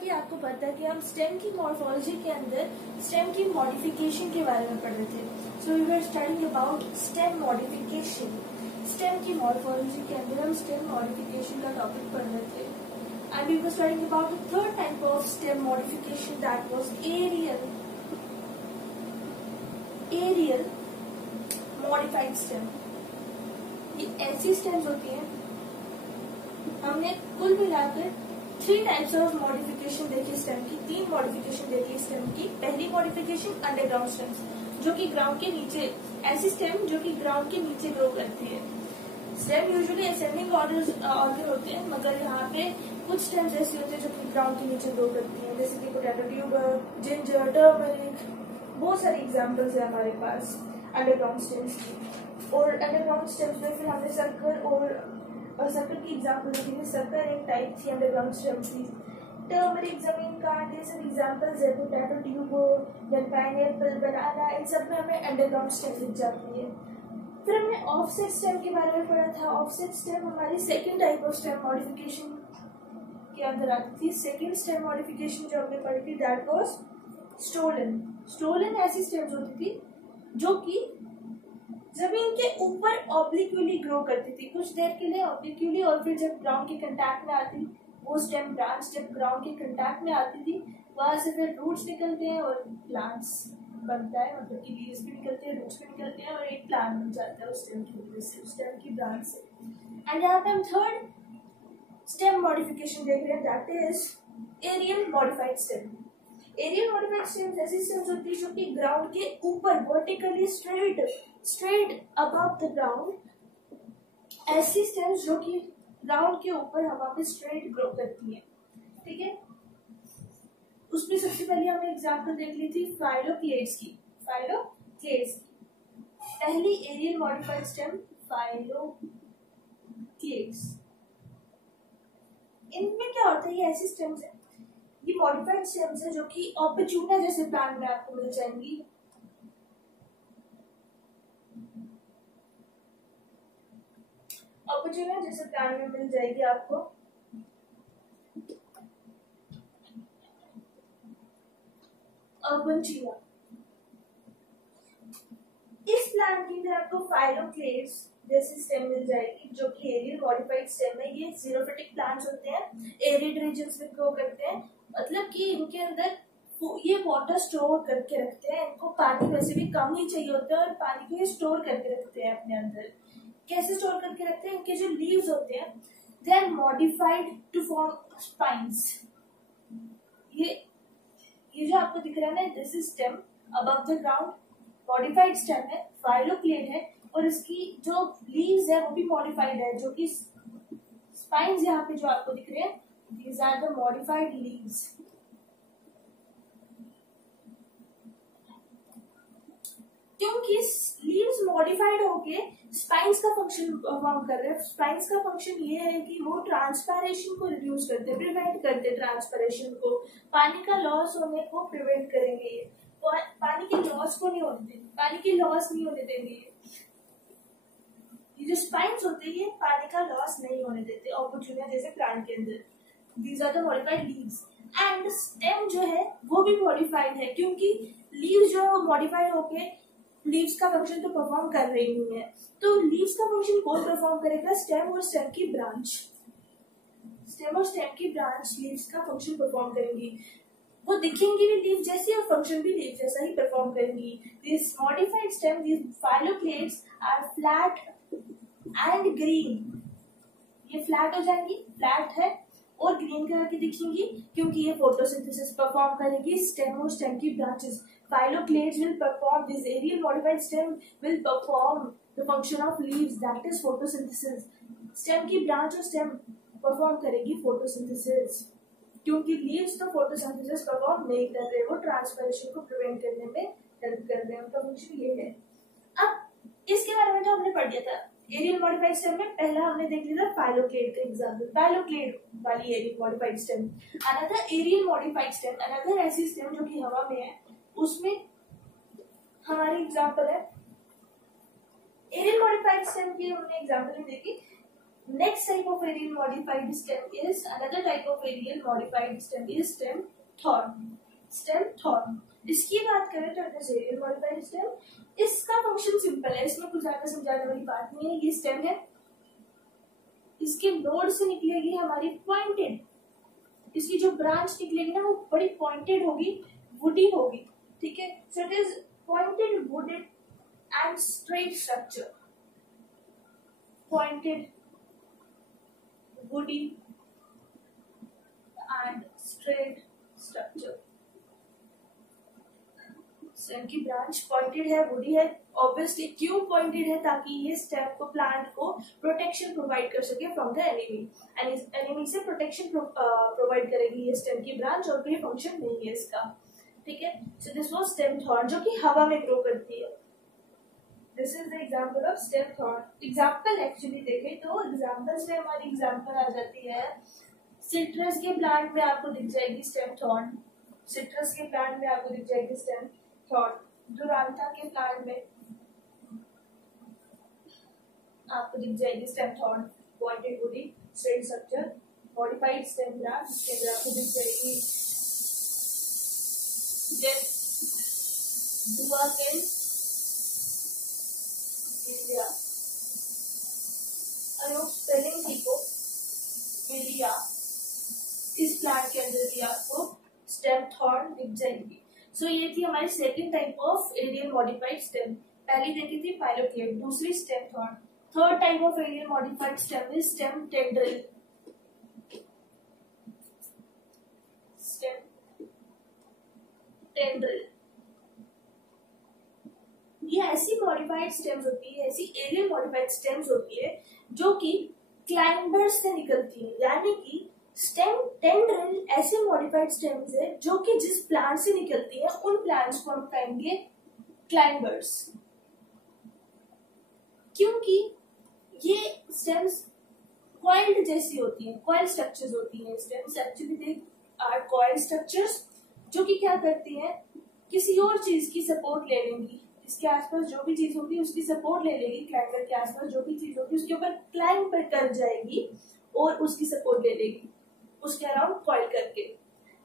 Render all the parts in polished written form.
कि आपको पता है कि हम स्टेम की मॉर्फोलॉजी के अंदर स्टेम की मॉडिफिकेशन के बारे में पढ़ रहे थे। So we were studying about stem modification. Stem की मॉर्फोलॉजी के अंदर हम स्टेम मॉडिफिकेशन का टॉपिक पढ़ रहे थे and we were studying about the third type of stem modification that was aerial modified stem. ये ऐसी स्टेम्स होती हैं, हमने कुल मिलाकर 3 टाइप्स ऑफ मॉडिफिकेशन देखी स्टेम की, 3 मॉडिफिकेशन देखी स्टेम की। पहली मॉडिफिकेशन अंडरग्राउंड स्टेम्स, जो कि ग्राउंड के नीचे, ऐसी स्टेम जो कि ग्राउंड के नीचे ग्रो करती है। स्टेम यूजुअली असेंडिंग ऑर्डर होते हैं, मगर यहाँ पे कुछ स्टेम्स ऐसी होती है जो कि ग्राउंड के नीचे ग्रो करती हैं, जैसे कि पोटैटो ट्यूबर, जिंजर, टर्मरिक, बहुत सारे एग्जाम्पल्स है हमारे पास अंडरग्राउंड स्टेम्स की। और अंडरग्राउंड स्टेम्स में फिर हमने सर्कल और सर्कल की एग्जाम्पल देखेंगे। सर्कल एक टाइप थी अंडरग्राउंड स्टेम्स की। टर्मरिक, जमीन कांट, ये सब एग्जाम्पल्स है। पोटैटो ट्यूबर, देन पाइनएप्पल, बनाना, इन सब में हमें अंडरग्राउंड स्टेम दिख जाती है। फिर हमने ऑफसेट स्टेम के बारे में पढ़ा था। ऑफसेट स्टेम हमारी second type of stem modification के अंदर आती थी। सेकेंड स्टेम मॉडिफिकेशन जो हमने पढ़ी थी दैट वाज स्टोलन। स्टोलन ऐसी स्टेम्स होती थी जो कि जमीन के ऊपर ऑब्लिक्यूली ग्रो करती थी, कुछ देर के लिए ऑब्लिक्यूली, और फिर जब ग्राउंड के कांटेक्ट में आती, वो स्टेम ब्रांच जब ग्राउंड के कांटेक्ट में आती थी, वहां से फिर रूट्स निकलते हैं और प्लांट्स बनता है, मतलब कि लीव्स भी निकलते हैं, रूट्स भी निकलते हैं और एक प्लांट बन जाता है उस स्टेम की वजह से, उस स्टेम की ब्रांच से। एंड यहाँ पे हम थर्ड स्टेम मॉडिफिकेशन देख रहे हैं that is aerial modified stem. Aerial modified stems ऐसी स्टेम्स होती है जो कि ग्राउंड के ऊपर vertically straight above the ground, ऐसी स्टेम्स जो कि ग्राउंड के ऊपर हवा पे स्ट्रेट ग्रो करती है। ठीक है, उसमें सबसे पहले हमने एग्जांपल देख ली थी फाइलोक्लेड्स की। पहली एरियल मॉडिफाइड स्टेम फाइलोक्लेड्स। इनमें क्या होता है, ये ऐसी स्टेम्स है, ये मॉडिफाइड स्टेम्स है जो कि ऑपर्चुना जैसे प्लांट में आपको मिल जाएंगी। ऑपर्चुना जैसे प्लांट में मिल जाएगी आपको। अर्बनचिया, इस प्लांट के अंदर आपको फाइलोक्लेड्स जैसी स्टेम मिल जाएगी जो कि एरियल मॉडिफाइड स्टेम है। ये जीरोफिटिक प्लांट्स होते हैं, एरिड रीजन्स में ग्रो करते हैं, मतलब कि इनके अंदर ये वाटर स्टोर करके रखते हैं। इनको पानी वैसे भी कम ही चाहिए होता है और पानी को ये स्टोर करके रखते हैं अपने अंदर। कैसे स्टोर करके रखते हैं, इनके जो लीव्स होते हैं they are modified to form spines. ये जो आपको दिख रहा है ना, this is stem above the ground, modified stem है, फाइलोक्लेड है, और इसकी जो लीव्स है वो भी मॉडिफाइड है, जो कि स्पाइन्स यहाँ पे जो आपको दिख रहे हैं, these are the modified leaves। क्योंकि लीव्स मॉडिफाइड होके स्पाइन्स का फंक्शन परफॉर्म कर रहे हैं। स्पाइन्स का फंक्शन ये है कि वो ट्रांसपायरेशन को रिड्यूस करते हैं, प्रिवेंट करते हैं ट्रांसपायरेशन को, पानी का लॉस होने को प्रिवेंट करेंगे। ये पानी के लॉस को नहीं होने देंगे, पानी की लॉस नहीं होने देंगे। ये जो स्पाइन्स होते हैं ये पानी का लॉस नहीं होने देते ऑपर्चुना जैसे प्लांट के अंदर। These are the modified leaves and stem जो है वो भी मॉडिफाइड है, क्योंकि लीव्स जो मॉडिफाइड होके लीव्स का फंक्शन तो परफॉर्म कर रही नहीं है, तो लीव्स का फंक्शन कौन परफॉर्म करेगा, स्टेम और स्टेम की ब्रांच। स्टेम और स्टेम की ब्रांच लीव्स का फंक्शन परफॉर्म करेंगी। वो दिखेंगी भी लीव जैसी और फंक्शन भी लीव जैसा ही परफॉर्म करेंगी। This modified stem, this phylloclades are flat and green. ये फ्लैट हो जाएंगी, फ्लैट है और ग्रीन कलर की दिखेंगी, क्योंकि ये फोटोसिंथेसिस परफॉर्म करेगी। स्टेम और स्टेम की branches, फाइलोक्लेड्स will perform, this aerial modified stem will perform the function of leaves, that is photosynthesis। Stem की ब्रांच और स्टेम परफॉर्म करेगी फोटोसिंथेसिस, क्योंकि लीव्स तो फोटोसिंथेसिस परफॉर्म नहीं कर रहे, वो ट्रांसपिरेशन को प्रिवेंट करने में हेल्प कर रहे हैं, उनका फंक्शन ये है। अब इसके बारे में तो हमने पढ़ लिया था। एरियल मॉडिफाइड स्टेम में पहला हमने देख लिया था फाइलोक्लेड का एग्जांपल, फाइलोक्लेड वाली aerial modified stem. Another aerial modified stem, another ऐसी स्टेम जो कि हवा में है, उसमें हमारी एग्जांपल है एरियल मॉडिफाइड स्टेम की हमने एग्जांपल देखी, Next type of aerial modified stem is another type of aerial modified stem is stem thorn. Stem thorn. इसकी बात करें तो एरियल मॉडिफाइड स्टेम, इसका फंक्शन सिंपल है, इसमें कुछ ज्यादा समझाने वाली बात नहीं है। ये स्टेम है, इसके नोड से निकलेगी हमारी पॉइंटेड, इसकी जो ब्रांच निकलेगी ना वो बड़ी पॉइंटेड होगी, वुडी होगी, ठीक है। So it is pointed wooded and straight structure, pointed woody and straight structure। Stem की ब्रांच पॉइंटेड है, वुडी है। ऑब्वियसली क्यों पॉइंटेड है? ताकि ये स्टेम को, प्लांट को प्रोटेक्शन प्रोवाइड कर सके फ्रॉम द एनिमी, एनिमी से प्रोटेक्शन प्रोवाइड करेगी ये स्टेम की ब्रांच, और कोई फंक्शन नहीं है इसका, ठीक है। सो दिस वाज स्टेम थॉर्न, जो कि हवा में ग्रो करती है। This is the example of stem thorn. Example actually देखें तो एग्जाम्पल्स में हमारी एग्जाम्पल आ जाती है, सिट्रस के प्लांट में आपको दिख जाएगी स्टेम थॉर्न, सिट्रस के प्लांट में आपको दिख जाएगी स्टेम थॉर्न। डुरांथा के प्लांट में आपको दिख जाएगी stem thorn, pointed woody straight structure, modified stem branch, इसके अंदर आपको दिख जाएगी स्पेलिंग को मिलिया, इस प्लांट के अंदर भी आपको स्टेम थॉर्न दिख जाएगी। सो ये थी हमारी second type of aerial modified stem. पहली देखी थी फाइलोक्लेड, दूसरी stem thorn. Third type of aerial modified stem is stem tendril. Stem tendril ये ऐसी मॉडिफाइड स्टेम्स होती है, ऐसी एरियल मॉडिफाइड स्टेम्स होती है जो कि क्लाइंबर्स से निकलती है, यानी कि स्टेम टेंड्रिल ऐसे मॉडिफाइड स्टेम्स है जो कि जिस प्लांट से निकलती है उन प्लांट्स को हम कहेंगे क्लाइंबर्स, क्योंकि ये स्टेम्स कॉइल्ड जैसी होती हैं, कॉइल स्ट्रक्चर्स होती हैं। Stems actually they are coil structures जो कि क्या करती हैं, किसी और चीज की सपोर्ट ले लेंगी, इसके आसपास जो भी चीज होगी उसकी सपोर्ट ले लेगी, क्लाइंबर के आसपास जो भी चीज होगी उसके ऊपर क्लाइंब कर जाएगी और उसकी सपोर्ट ले लेगी, उसके अराउंड कॉइल करके।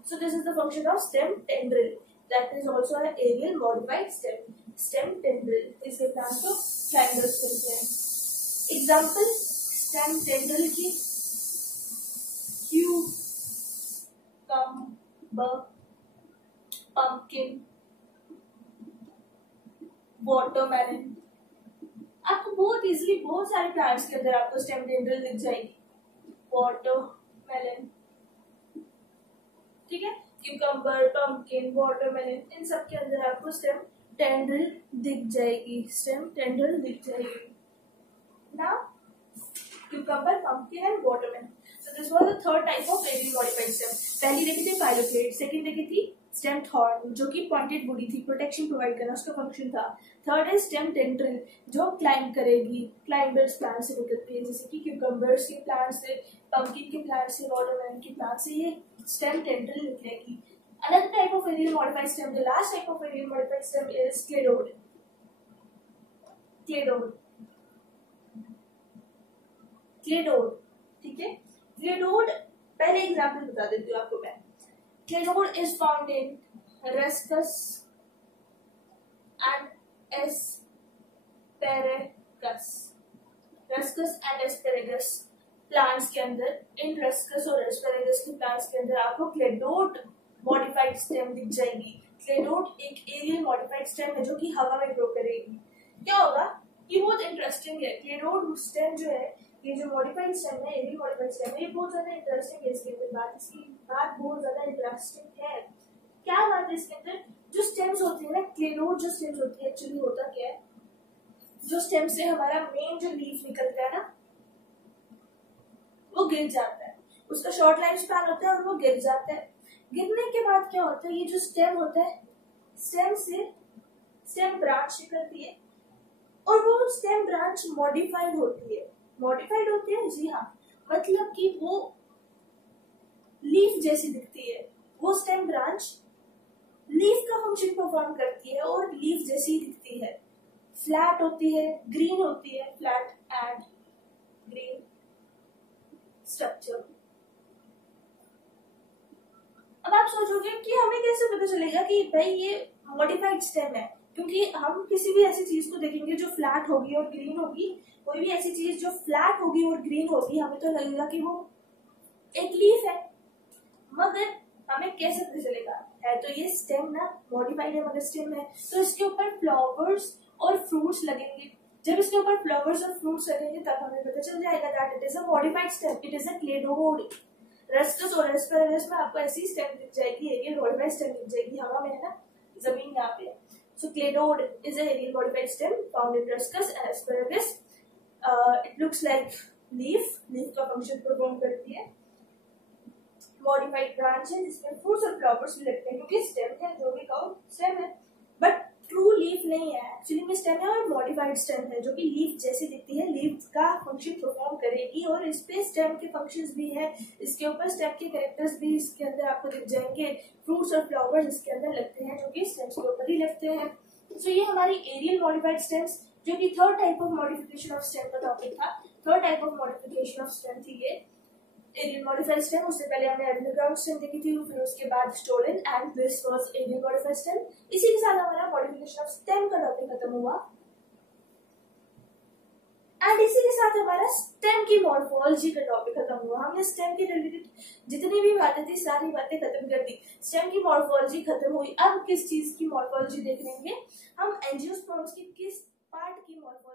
So this is the function of stem tendril, that is also an aerial modified stem, stem tendril. इसके प्लांट को क्लाइंबर्स कहते हैं। एग्जांपल स्टेम टेंड्रिल की, क्यूकम्बर, पंपकिन, वाटरमेलन। आपको बहुत इजीली बहुत सारे प्लांट्स के अंदर आपको स्टेम टेंड्रिल दिख जाएगी। वाटरमेलन, ठीक है, क्यूकम्बर, पंपकिन, वाटरमेलन, इन सब के अंदर आपको स्टेम टेंड्रिल दिख जाएगी, स्टेम टेंड्रिल दिख जाएगी। Now cucumber, pumpkin and watermelon. So this was the third type of aerial modified stem. पहली देखी थी फाइलोक्लेड, सेकंड देखी थी स्टेम थॉर्न जो कि पॉइंटेड वुडी थी, प्रोटेक्शन प्रोवाइड करना उसका फंक्शन था। थर्ड है स्टेम टेंड्रिल जो क्लाइंब करेगी, क्लाइंबर्स प्लांट से निकलती है, जैसे कि क्यूकम्बर्स के प्लांट से, पंपकिन के प्लांट से, वाटरमेलन के प्लांट से ये स्टेम टेंड्रिल निकलेगी। Another type of aerial modified stem, the last type of aerial modified stem is cladode. Cladode, cladode, ठीक है। cladode पहले एग्जाम्पल बता देती हूँ आपको मैं। cladode is found in Ruscus and Asparagus, Ruscus and Asparagus plants के अंदर, इन रस्कस और एस्पेरेगस के प्लांट्स के अंदर आपको क्लेडोड मॉडिफाइड स्टेम दिख जाएगी। क्लेडोड एक एरियल मॉडिफाइड स्टेम है जो कि हवा में ग्रो करेगी। क्या होगा, ये बहुत इंटरेस्टिंग है। क्लेडोड स्टेम जो है, ये जो मॉडिफाइड स्टेम है, एरियल मॉडिफाइड स्टेम है, ये बहुत ज्यादा इंटरेस्टिंग है। इसके अंदर इसकी बात बहुत ज्यादा इंटरेस्टिंग है। क्या बात है इसके अंदर, जो स्टेम्स होती है ना, क्लेडोड जो स्टेम्स होती है, एक्चुअली होता क्या है, जो स्टेम से हमारा मेन जो लीफ निकलता है ना वो गिर जाता है, उसका शॉर्ट लाइफ स्पैन होता है और वो गिर जाता है। गिरने के बाद क्या होता है, ये जो स्टेम होता है, स्टेम से स्टेम ब्रांच निकलती है और वो स्टेम ब्रांच मॉडिफाइड होती है। मॉडिफाइड होती है, जी हाँ, मतलब कि वो लीफ जैसी दिखती है। वो स्टेम ब्रांच लीफ का फंक्शन परफॉर्म करती है और लीफ जैसी दिखती है। फ्लैट होती है, ग्रीन होती है, फ्लैट एंड ग्रीन, स्ट्रक्चर। अब आप सोचोगे कि हमें कैसे पता चलेगा कि भाई ये मॉडिफाइड स्टेम है, क्योंकि हम किसी भी ऐसी चीज को देखेंगे जो फ्लैट होगी और ग्रीन होगी, कोई भी ऐसी चीज जो फ्लैट होगी और ग्रीन होगी, हमें तो लगेगा कि वो एक लीफ है, मगर हमें कैसे पता चलेगा? है तो ये स्टेम ना, मॉडिफाइड है मगर स्टेम है, तो इसके ऊपर फ्लावर्स और फ्रूट्स लगेंगे। जब इसके ऊपर फ्लावर्स और फ्रूट्स लगेंगे तब हमें पता चल जाएगा that it is a modified stem, it is a cladode. Ruscus और एस्पैरागस में आपको ऐसी स्टेम दिख जाएगी, एरियल मॉडिफाइड स्टेम दिख जाएगी, हवा में है ना, जमीन यहाँ पे। So cladode is a aerial modified stem found in ruscus and asparagus. It looks like leaf, leaf का फंक्शन परफॉर्म करती है। मॉडिफाइड ब्रांच है जिसमें फ्रूट्स और फ्लावर्स भी लगते हैं, क्योंकि स्टेम है, जो भी कहो स्टेम है, बट ट्रू लीफ नहीं है, एक्चुअली में स्टेम है और मॉडिफाइड स्टेम है जो कि लीफ जैसी दिखती है, लीफ का फंक्शन परफॉर्म करेगी और इस पे स्टेम के फंक्शंस भी है, इसके ऊपर स्टेम के कैरेक्टर्स भी इसके अंदर आपको दिख जाएंगे। फ्रूट्स और फ्लावर्स इसके अंदर लगते हैं जो कि स्टेम्स के ऊपर ही लगते हैं। तो ये हमारी एरियल मॉडिफाइड स्टेम्स, जो कि third type of modification of stem का टॉपिक था। Third type of modification of stem थी ये एरियल मॉडिफाइड स्टेम। उससे पहले हमने अंडरग्राउंड स्टेम देखी थी, फिर उसके बाद stolon, and this was aerial modified stem. इसी के साथ हमारा मॉडिफिकेशन ऑफ स्टेम का टॉपिक खत्म हुआ, एंड इसी के साथ हमारा स्टेम की मॉर्फोलॉजी का टॉपिक खत्म हुआ। हमने स्टेम के रिलेटेड जितनी भी बातें थी सारी बातें खत्म कर दी, स्टेम की मॉर्फोलॉजी खत्म हुई। अब किस चीज की मॉर्फोलॉजी देख लेंगे हम? एंजियोस्पर्म्स की किस पार्ट की मॉर्फोलॉजी